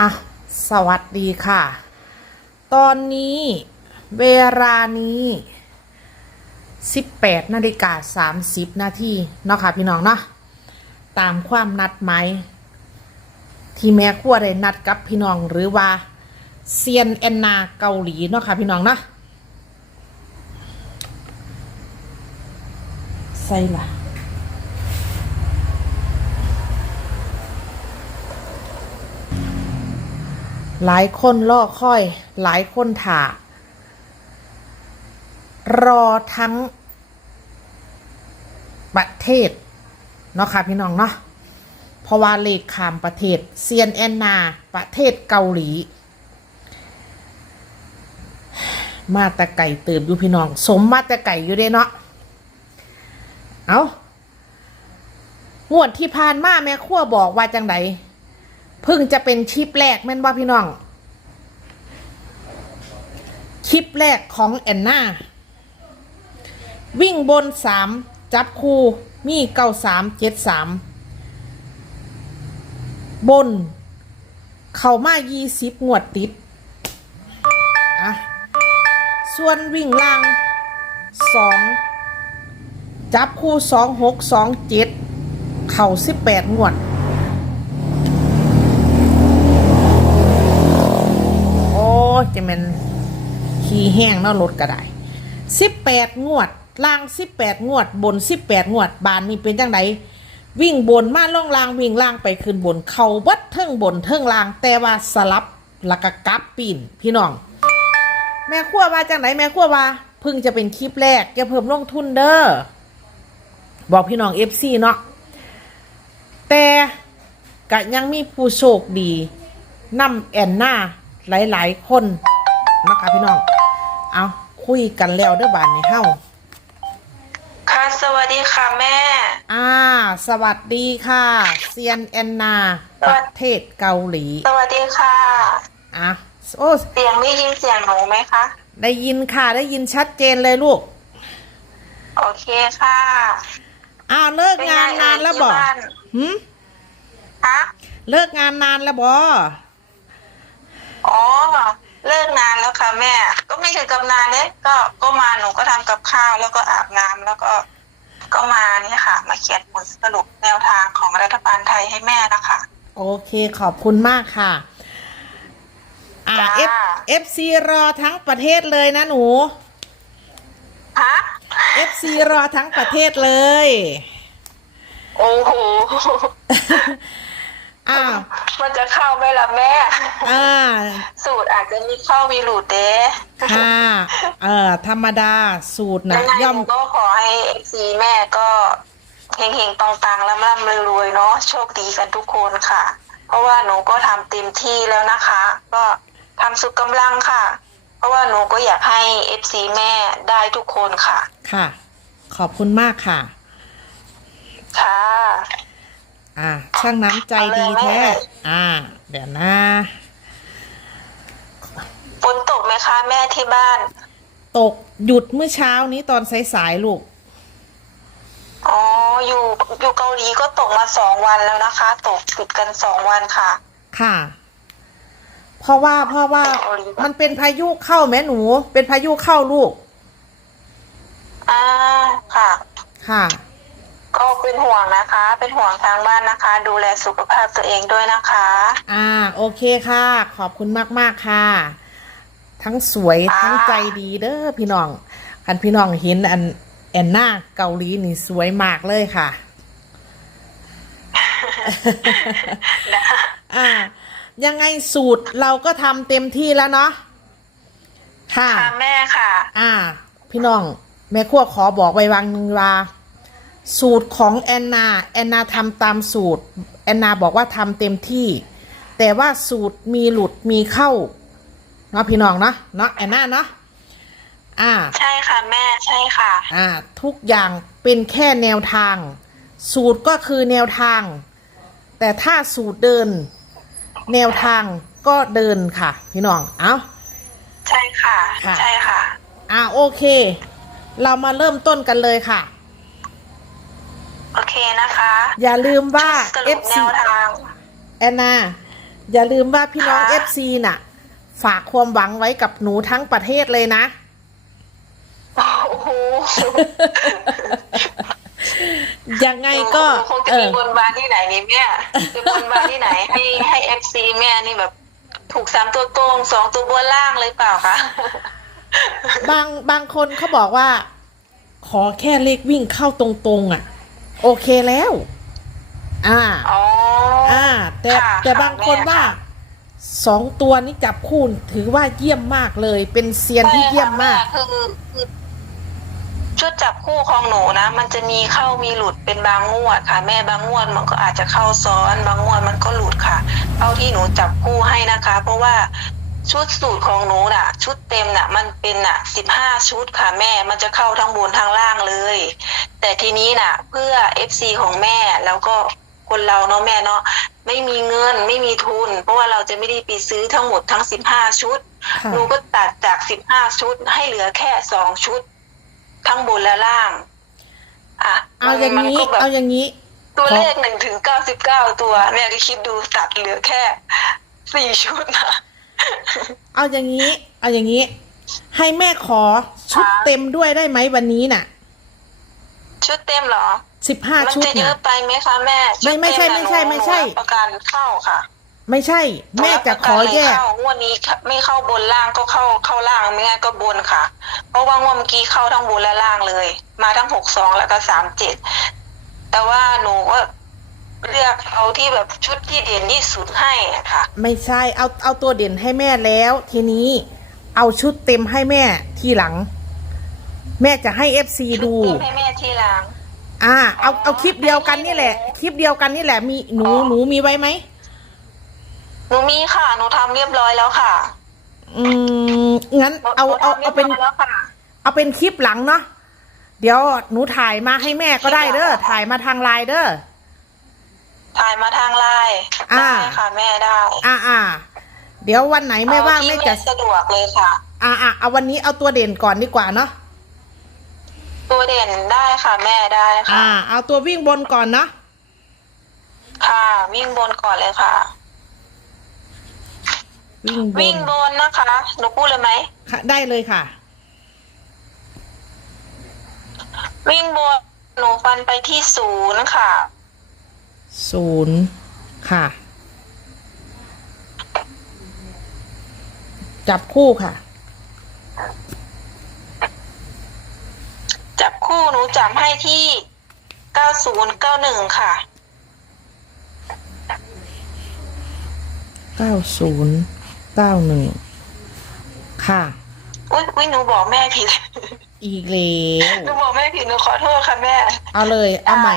อะ สวัสดีค่ะ ตอนนี้เวลานี้ 18นาฬิกา30 นาทีเนาะค่ะ พี่น้องเนาะตามความนัดไหมที่แม่ครัวได้นัดกับพี่น้องหรือว่าเซียนแอนนาเกาหลีเนาะค่ะ พี่น้องเนาะใส่ละ หลายคนล่อค่อย หลายคนถ่ารอทั้ง ประเทศ เนาะค่ะพี่น้องเนาะเพราะว่าเลขขามประเทศเซียนแอนนา ประเทศเกาหลี มาต่ไก่เตื่นอยู่พี่น้อง สมมาต่ไก่อยู่เด้เนาะเอางวดที่ผ่านมาแม่ขั้วบอกว่าจังได เพิ่งจะเป็นคลิปแรกแม่นว่าพี่น้อง คลิปแรกของแอนนาวิ่งบนสามจับคู่มีเก้าสามเจ็ดสามบน เข้ามายี่สิบงวดติดอะส่วนวิ่งล่างสองจับคู่สองหกสองเจ็ดเข่าสิบแปดงวด โอ้ย จะเป็นขี้แห้งเนาะรถก็ได้สิบแปดงวดล่างสิบแปดงวด บนสิบแปดงวด บานนี่เป็นจังไดวิ่งบนมาล่องล่างวิ่งล่างไปขึ้นบน เขาเบัดเทิงบนเทิงล่าง แต่ว่าสลับล้วก็กลับปีนพี่น้อง แม่ขั้วว่าจังไดแม่ขั้วว่าเพิ่งจะเป็นคลิปแรกอย่าเพิ่มลงทุนเด้อบอกพี่น้องเอฟซีเนาะแต่ก็ยังมีผู้โชคดีนำแอนนา หลาย ๆ คนนะคะพี่น้อง เอาคุยกันแล้วเด้อบานนี้เฮ้าค่ะสวัสดีค่ะแม่ อ่า สวัสดีค่ะ เซียนแอนนาสปวัระสเทศเกาหลี สวัสดีค่ะ อะโอ้เสียงได้ยินเสียงหนูไหมคะ ได้ยินค่ะ ได้ยินชัดเจนเลยลูก โอเคค่ะ อ้าวเลิกเป็นงานนานแล้วบอกที่บ้านหืมฮะเลิกงานนานแล้วบอ อ๋อ เลิกนานแล้วค่ะแม่ ก็ไม่ถึงกับนานเลยก็ก็มาหนูก็ทำกับข้าวแล้วก็อาบน้ำแล้วก็ก็มาเนี่ยค่ะ มาเขียนผลสรุปแนวทางของรัฐบาลไทยให้แม่นะคะ โอเคขอบคุณมากค่ะ อ่า จ้าเอฟเอฟซีรอทั้งประเทศเลยนะหนู ฮะเอฟซีรอทั้งประเทศเลย โอ้โห อ้าวมันจะเข้าไหมล่ะแม่ อ่า สูตรอาจจะมีเข้ามีหลุดเด้ค่ะเอ่อธรรมดาสูตรนะยังไงย่อหมนูก็ขอให้เอฟซีแม่ก็เฮงๆปังๆร่ำๆรวยๆเนาะโชคดีกันทุกคนค่ะ เพราะว่าหนูก็ทำเต็มที่แล้วนะคะ ก็ทำสุดกำลังค่ะ เพราะว่าหนูก็อยากให้เอฟซีแม่ได้ทุกคนค่ะ ค่ะ ขอบคุณมากค่ะค่ะ อ่า ช่างน้ำใจดีแท้ อ่า เดี๋ยวนะฝนตกไหมคะแม่ที่บ้าน ตกหยุดเมื่อเช้านี้ตอนสายๆลูก อ๋อ อยู่อยู่เกาหลีก็ตกมาสองวันแล้วนะคะ ตกติดกันสองวันค่ะ ค่ะ เพราะว่าเพราะว่ามันเป็นพายุเข้าแม่หนู เป็นพายุเข้าลูก อ่า ค่ะ ค่ะก็ เป็นห่วงนะคะ เป็นห่วงทางบ้านนะคะ ดูแลสุขภาพตัวเองด้วยนะคะ อ่า โอเคค่ะ ขอบคุณมาก ๆ ค่ะ ทั้งสวยทั้งใจดีเด้อพี่น้องคันพี่น้องเห็นอันแอนนาเกาหลีนี่สวยมากเลยค่ะอ่า ยังไงสูตรเราก็ทำเต็มที่แล้วเนาะ ค่ะ ค่ะแม่ค่ะ อ่า พี่น้อง แม่ครัวขอบอกไว้วางหนึ่งว่า สูตรของแอนนาแอนนาทำตามสูตรแอนนาบอกว่าทำเต็มที่ แต่ว่าสูตรมีหลุดมีเข้าเนาะพี่น้องเนาะเนาะแอนนาเนาะอ่า ใช่ค่ะแม่ใช่ค่ะ อ่า ทุกอย่างเป็นแค่แนวทาง สูตรก็คือแนวทาง แต่ถ้าสูตรเดิน แนวทางก็เดินค่ะ พี่น้องเอาใช่ค่ะค่ะ ใช่ค่ะ อ่าโอเค เรามาเริ่มต้นกันเลยค่ะ โอเคนะคะอย่าลืมว่า สรุปแน FC วทาง แอนนาอย่าลืมว่าพี่น้อง ค่ะ FC น่ะ ฝากความหวังไว้กับหนูทั้งประเทศเลยนะ โอ้โหยังไงก็หนูคงจะเอไปอบนบานที่ไหนนี่แม่จะบนบานที่ไหน ให้ให้เอฟซีแม่นี่แบบถูกสามตัวตรงสองตัวบนล่างเลยเปล่าคะ บางบางคนเขาบอกว่า ขอแค่เลขวิ่งเข้าตรงๆอะ โอเคแล้ว อ่า อ๋ออ่า แต่ค่ะแต่บางคนค่ะว่าสองตัวนี้จับคู่ถือว่าเยี่ยมมากเลย เป็นเซียนที่เยี่ยมมาก ใช่ค่ะแคือคือชุดจับคู่ของหนูนะ มันจะมีเข้ามีหลุดเป็นบางงวดค่ะ แม่บางงวดมันก็อาจจะเข้าซ้อน บางงวดมันก็หลุดค่ะ เอาที่หนูจับคู่ให้นะคะ เพราะว่า ชุดสูตรของหนูน่ะ ชุดเต็มน่ะ มันเป็นน่ะสิบห้าชุดค่ะแม่มันจะเข้าทั้งบนทั้งล่างเลย แต่ทีนี้น่ะ เพื่อเอฟซีของแม่แล้วก็คนเราเนาะแม่เนาะไม่มีเงินไม่มีทุน เพราะว่าเราจะไม่ได้ไปซื้อทั้งหมดทั้งสิบห้าชุดค่ะหนูก็ตัดจากสิบห้าชุดให้เหลือแค่สองชุด ทั้งบนและล่างอะเอาอย่างมันนี้ก็แบบเอาอย่างนี้ ตัวเลขหนึ่งถึงเก้าสิบเก้าตัวแม่ก็คิดดูตัดเหลือแค่สี่ชุดนะ เอาอย่างนี้ เอาอย่างนี้ ให้แม่ขอชุดค่ะเต็มด้วยได้ไหมวันนี้น่ะ ชุดเต็มเหรอสิบห้ามัชุดจะเยน่ะอะไปไหมคะแม่ไม่ไม่ใช่ชุดไม่เต็ใช่น่ะไม่ใช่หนูรับประกันเข้าค่ะ ไม่ใช่ แม่จะขอแยกเข้างวดนี้ไม่เข้าบนล่างก็เข้าเข้าล่างไม่งั้นก็บนค่ะ เพราะว่างวดเมื่อกี้เข้าทั้งบนและล่างเลย มาทั้งหกสองแล้วก็สามเจ็ดแต่ว่าหนูก็ เลือกเอาที่แบบชุดที่เด่นที่สุดให้อะค่ะ ไม่ใช่เอาเอาตัวเด่นให้แม่แล้ว ทีนี้เอาชุดเต็มให้แม่ทีหลัง แม่จะให้เอฟซีดู ชุเต็มให้แม่ทีหลัง อ่า เอาอ๋อเอาคลิปเดียวกันนี่แหละ คลิปเดียวกันนี่แหละมีหนูอ๋อหนูมีไว้ไหมหนูมีค่ะ หนูทำเรียบร้อยแล้วค่ะอืมงั้นหนูเอาหนูเอาทำรีเอายบเป็นร้อยแล้วค่ะ เอาเป็นคลิปหลังเนาะ เดี๋ยวหนูถ่ายมาให้แม่ก็ได้เด้อ ถ่ายมาทางไลน์เด้อถ่ายมาทางไลน์อ่า ได้ค่ะแม่ได้อ่าอ่าเดี๋ยววันไหนแม่ว่างเอแม่ที่จะ สะดวกเลยค่ะ อ่าอ่าเอาวันนี้เอาตัวเด่นก่อนดีกว่าเนาะตัวเด่นได้ค่ะแม่ได้ค่ะ อ่า เอาตัววิ่งบนก่อนเนาะค่ะ วิ่งบนก่อนเลยค่ะ วิ่งบวิ่งนบนนะคะหนูพูดเลยไหม ค่ะได้เลยค่ะ วิ่งบนหนูฟันไปที่ศูนย์ค่ะ ศูนย์ค่ะ จับคู่ค่ะ จับคู่หนูจับให้ที่เก้าศูนย์เก้าหนึ่งค่ะ เก้าศูนย์เก้าหนึ่งค่ะ อุ้ยอุ้ยหนูบอกแม่ผิด อีกแล้วหนูบอกแม่ผิดหนูขอโทษค่ะแม่ เอาเลย เอาใหม่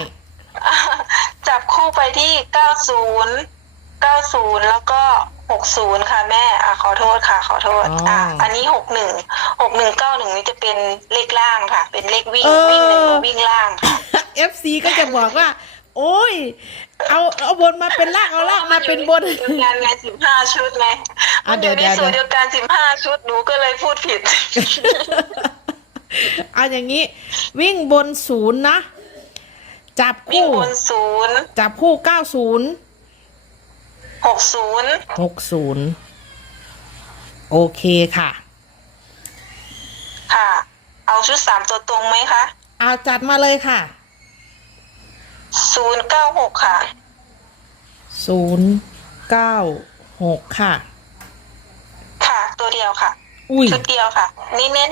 จับคู่ไปที่เก้าศูนย์เก้าศูนย์แล้วก็หกศูนย์ค่ะแม่อะขอโทษค่ะ ขอโทษอ๋ออ่อะ อันนี้หกหนึ่งหกหนึ่งเก้าหนึ่งนี่จะเป็นเลขล่างค่ะ เป็นเลขวิ่ง เออ วิ่งหนึ่งหนูวิ่งล่างค่ะ FC ก็จะบอกว่า โอ้ย เอาเอาบนมาเป็นล่างเอาล่างมาเป็นบน เดียวกันไงสิบห้าชุดไงอะมันอยู่ในเดี๋ยว สูตรเดี๋เดียวยวกันสิบห้าชุดหนูก็เลยพูดผิด เอาอย่างนี้ วิ่งบนศูนย์นะ จับวิ่งคู่ บนศูนย์จับคู่เก้าศูนย์หกศูนย์หกศูนย์โอเคค่ะ ค่ะ เอาชุดสามตัวตรงไหมคะเอาจัดมาเลยค่ะศูนย์เก้าหกค่ะ ศูนย์เก้าหกค่ะ ค่ะ ตัวเดียวค่ะ อุ้ย ชุดเดียวค่ะ นี่เน้น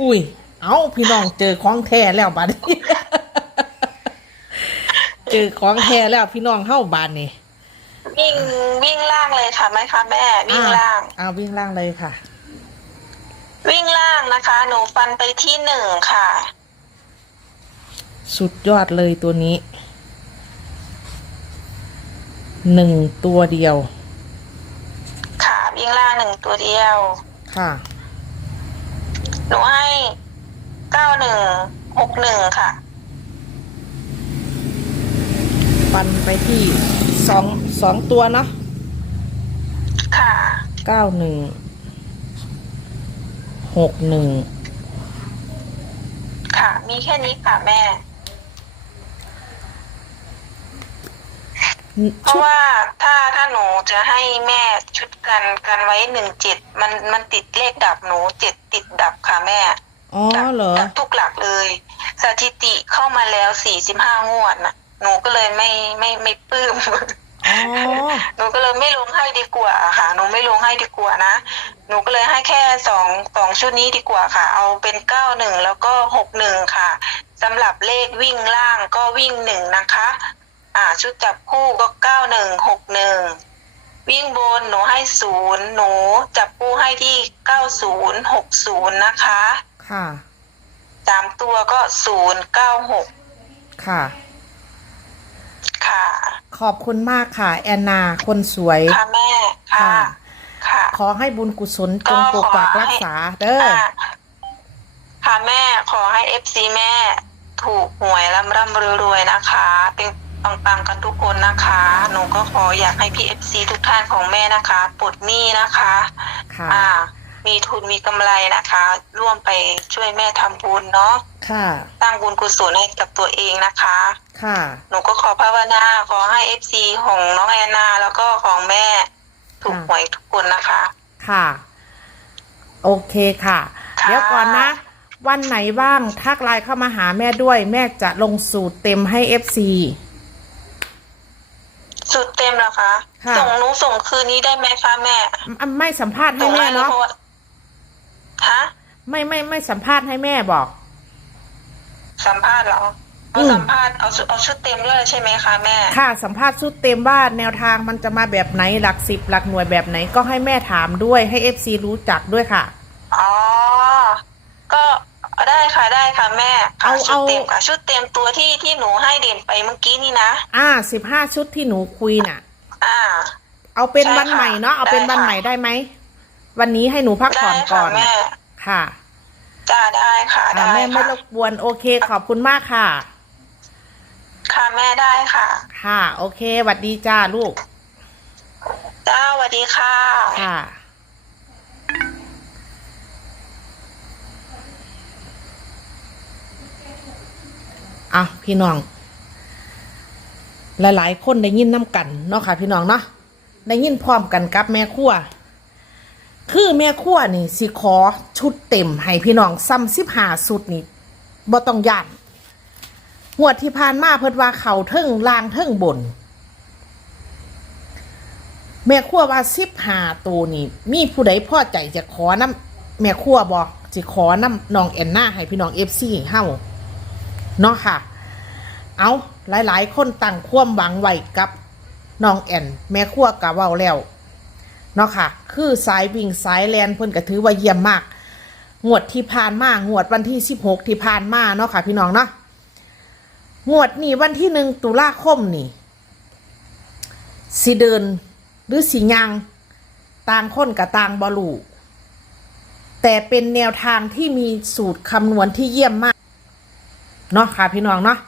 อุ้ย เอาพี่น้องเจอของแท้แล้วบัดนี้ เจอของแท้แล้วพี่น้องเข้าบานนี่วิ่งวิ่งล่างเลยค่ะไหมคะแม่วิ่งล่าง เอาวิ่งล่างเลยค่ะ วิ่งล่างนะคะ หนูฟันไปที่หนึ่งค่ะ สุดยอดเลยตัวนี้หนึ่งตัวเดียว ค่ะวิ่งล่างหนึ่งตัวเดียว ค่ะ หนูให้เก้าหนึ่งหกหนึ่งค่ะ ฟันไปที่สองสองตัวเนาะค่ะเก้าหนึ่งหกหนึ่งค่ะ มีแค่นี้ค่ะแม่ เพราะว่าถ้าถ้าหนูจะให้แม่ชุดกันกันไว้หนึ่งเจ็ดมันมันติดเลขดับหนูเจ็ดติดดับค่ะแม่ อ๋อดับเหรอ ดับทุกหลักเลย สถิติเข้ามาแล้วสี่สิบห้างวดน่ะ หนูก็เลยไม่ไม่ไม่ปลื้มอ๋อหนูก็เลยไม่ลงให้ดีกว่าค่ะหนูไม่ลงให้ดีกว่านะ หนูก็เลยให้แค่สองสองชุดนี้ดีกว่าค่ะ เอาเป็นเก้าหนึ่งแล้วก็หกหนึ่งค่ะสำหรับเลขวิ่งล่างก็วิ่งหนึ่งนะคะ อ่า ชุดจับคู่ก็เก้าหนึ่งหกหนึ่งวิ่งบนหนูให้ศูนย์หนูจับคู่ให้ที่เก้าศูนย์หกศูนย์นะคะ ค่ะสามตัวก็ศูนย์เก้าหกค่ะ ค่ะ ขอบคุณมากค่ะ แอนนา คนสวย ค่ะแม่ ค่ะ ค่ะ ขอให้บุญกุศลจงปกปักรักษา เด้อค่ะค่ะแม่ขอให้เอฟซีแม่ ถูกหวยร่ำร่ำรวยๆนะคะ เป็นปังๆกันทุกคนนะคะ หนูก็ขออยากให้พี่เอฟซีทุกท่านของแม่นะคะปลดหนี้นะคะ ค่ะอ่า มีทุนมีกำไรนะคะ ร่วมไปช่วยแม่ทำบุญเนาะค่ะ สร้างบุญกุศลให้กับตัวเองนะคะ ค่ะ หนูก็ขอภาวนาขอให้เอฟซีของน้องแอนนา แล้วก็ของแม่ถูกหวยทุกคนนะคะ ค่ะ โอเคค่ะ ค่ะเดี๋ยวก่อนนะ วันไหนบ้างทักไลน์เข้ามาหาแม่ด้วย แม่จะลงสูตรเต็มให้ FC สุดเต็มแล้วคะ ค่ะ ส่งหนูส่งคืนนี้ได้ไหมคะแม่อะไม่สัมภาษณ์ให้ส่งแม่ให้เนาะ เพราะว่า ฮะไม่ไม่ไม่สัมภาษณ์ให้แม่บอก สัมภาษณ์เหรอเอาอืมสัมภาษณ์เอาชุดเอาชุดเต็มด้วยใช่ไหมคะแม่ ค่ะสัมภาษณ์ชุดเต็มว่าแนวทางมันจะมาแบบไหนหลักสิบหลักหน่วยแบบไหนก็ให้แม่ถามด้วยให้ FC รู้จักด้วยค่ะ อ๋อ ก็ได้ค่ะได้ค่ะแม่ค่ะเอาชุดเต็มเอาค่ะ ชุดเต็มตัวที่ที่หนูให้เด่นไปเมื่อกี้นี่นะ อ่าสิบห้าชุดที่หนูคุยน่ะ อ่า เอาเป็นใช่วันใหม่เนาะค่ะเอาเป็นได้วันค่ะใหม่ได้ไหม วันนี้ให้หนูพักผ่ได้อนก่ค่ะอนแม่ ค่ะจ้าได้ค่ะอ่าได้แม่ไม่ค่ะรบกวนโอเคขอบคุณมากค่ะ ค่ะแม่ได้ค่ะ ค่ะ โอเคหวัดดีจ้าลูก จ้าสวัสดีค่ะ ค่ะ อะ พี่น้อง หลาย ๆ คนได้ยินน้ำกัน เนาะค่ะ พี่น้องเนาะได้ยินพร้อมกันกับแม่ครัว คือแม่ครัวนี่สิขอชุดเต็มให้พี่น้องซ้ำสิบหาสุดนี่บ่ต้องย่านหวดที่ผ่านมาเพิ่นว่าเขาเทิงลางเทิงบน แม่ครัวว่าสิบหาตัวนี่มีผู้ใดพ่อใจจะขอน้ำแม่ครัวบอกสิขอน้ำน้องแอนนาให้พี่น้องเอฟซีเฮาเนาะค่ะ เอาหลาย ๆ คนตั้งความหวังไว้กับน้องแอน แม่ครัวกะเว้าแล้ว เนาะค่ะคือสายวิ่งสายแลนเพิ่นก็ถือว่าเยี่ยมมาก งวดที่ผ่านมางวดวันที่สิบหกที่ผ่านมาเนาะค่ะ พี่น้องเนาะงวดนี้วันที่หนึ่งตุลาคมนี่สิเดินหรือสียังต่างคนกับต่างบอลูแต่เป็นแนวทางที่มีสูตรคำนวณที่เยี่ยมมากเนาะค่ะพี่น้องเนาะ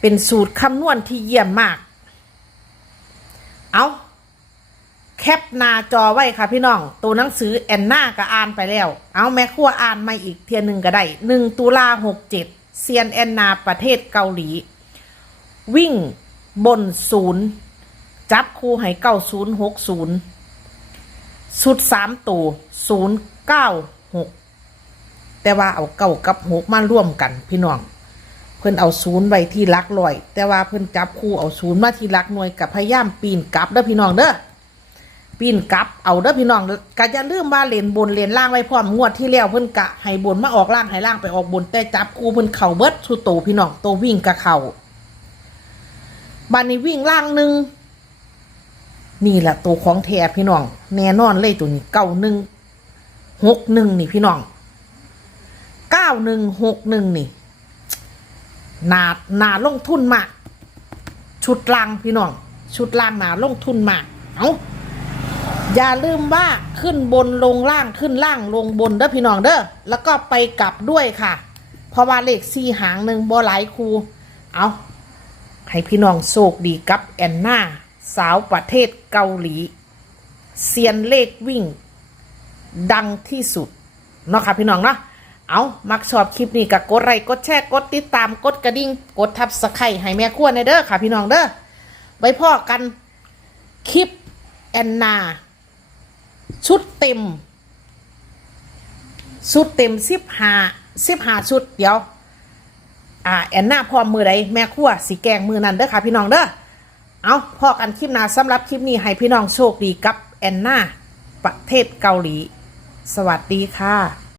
เป็นสูตรคำนวณที่เยี่ยมมาก เอา แคปหน้าจอไว้ค่ะพี่น้อง ตัวหนังสือแอนนาก็อ่านไปแล้ว เอาแม่ครัวอ่านมาอีกเทียนหนึ่งก็ได้หนึ่งตุลาหกเจ็ดเซียนแอนนาประเทศเกาหลี วิ่งบนศูนย์จับคู่ให้เก้าศูนย์หกศูนย์สุดสามตัวศูนย์เก้าหกแต่ว่าเอาเก้ากับหกมาร่วมกันพี่น้อง เพิ่อนเอาศูนย์ไว้ที่หลักลอย แต่ว่าเพิ่อนจับคู่เอาศูนย์มาที่หลักหน่วยกับพยายามปีนกลับเด้อพี่น้องเด้อ ปีนกลับเอาเด้อพี่น้องก็อย่าลืมว่าเลนบนเลนล่างไว้พร้อมงวดที่แล้วเพิ่นกะให้บนมาออกล่างให้ล่างไปออกบนแต่จับคู่เพิ่นเข่าเบิดสุโตพี่น้องตัววิ่งกะเข่าบันนี้วิ่งล่างหนึ่งนี่แหละตัวของแท้พี่น้อง แน่นอนเลยตัวนี้เก้าหนึ่งหกหนึ่งนี่พี่น้องเก้าหนึ่งหกหนึ่งนี่นานาลงทุนมาก ชุดล่างพี่น้อง ชุดล่างนาลงทุนมากเอ้า อย่าลืมว่าขึ้นบนลงล่างขึ้นล่างลงบนเด้อพี่น้องเด้อแล้วก็ไปกลับด้วยค่ะ เพราะว่าเลขสี่หางหนึ่งบ่หลายคูเอาให้พี่น้องโชคดีกับแอนนาสาวประเทศเกาหลีเซียนเลขวิ่ง ดังที่สุด เนาะค่ะพี่น้องเนาะเอามักชอบคลิปนี้ก็กดไลค์กดแชร์กดติดตามกดกระดิ่งกดทับสไครให้แม่ขั้วในเด้อค่ะพี่น้องเด้อไว้พ่อกันคลิปแอนนา ชุดเต็ม ชุดเต็มสิบหาสิบหาชุด เดี๋ยว อ่า แอนนาพร้อมมือใดแม่ขั้วสีแกงมือนั้นเด้อค่ะพี่น้องเด้อเอาพอกันคลิปหน้าสำหรับคลิปนี้ให้พี่น้องโชคดีกับแอนนาประเทศเกาหลี สวัสดีค่ะ